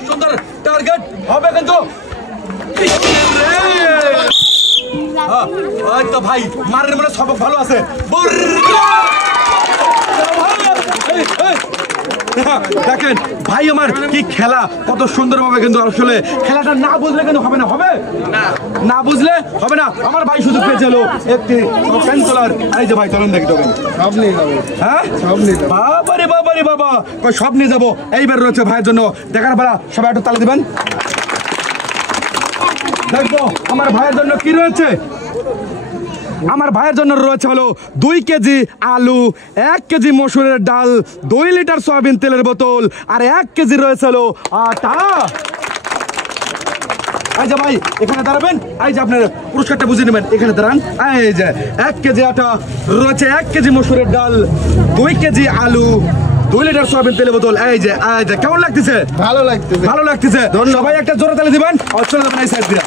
সুন্দর টার্গেট হবে কিন্তু তো ভাই মারের মনে সবক ভালো আছে দেখেন ভাই আমার কি খেলা কত সুন্দর ভাবে কিন্তু আসলে খেলাটা না বুঝলে কিন্তু হবে না হবে না বুঝলে হবে না আমার ভাই সুযোগ পেয়েছিল একটি ক্যান্সেলার এই যে ভাই চলেন দেখি তবে সব নিয়ে যাবো হ্যাঁ সব নিয়ে যাবো বাবারে বাবারে বাবা কই সব নিয়ে যাবো এইবার রয়েছে ভাইয়ের জন্য দেখার বেলা সবাই একটু তালে দিবেন দেখবো আমার ভাইয়ের জন্য কি রয়েছে আমার ভাইয়ের জন্য রয়েছে হলো 2 কেজি আলু 1 কেজি মসুরের ডাল 2 লিটার সয়াবিন তেলের বোতল আর 1 কেজি রয়েছে হলো আটা এই যে ভাই এখানে দাঁড়াবেন এই যে আপনার পুরস্কারটা বুঝে নেবেন এখানে দাঁড়ান এই যে 1 কেজি আটা রয়েছে 1 কেজি মসুরের ডাল 2 কেজি আলু 2 লিটার সয়াবিন তেলের বোতল এই যে কেমন লাগতেছে ভালো লাগতেছে সবাই একটা জোরে তালি দিবেন চলে যাবেন এই সাইড দিয়ে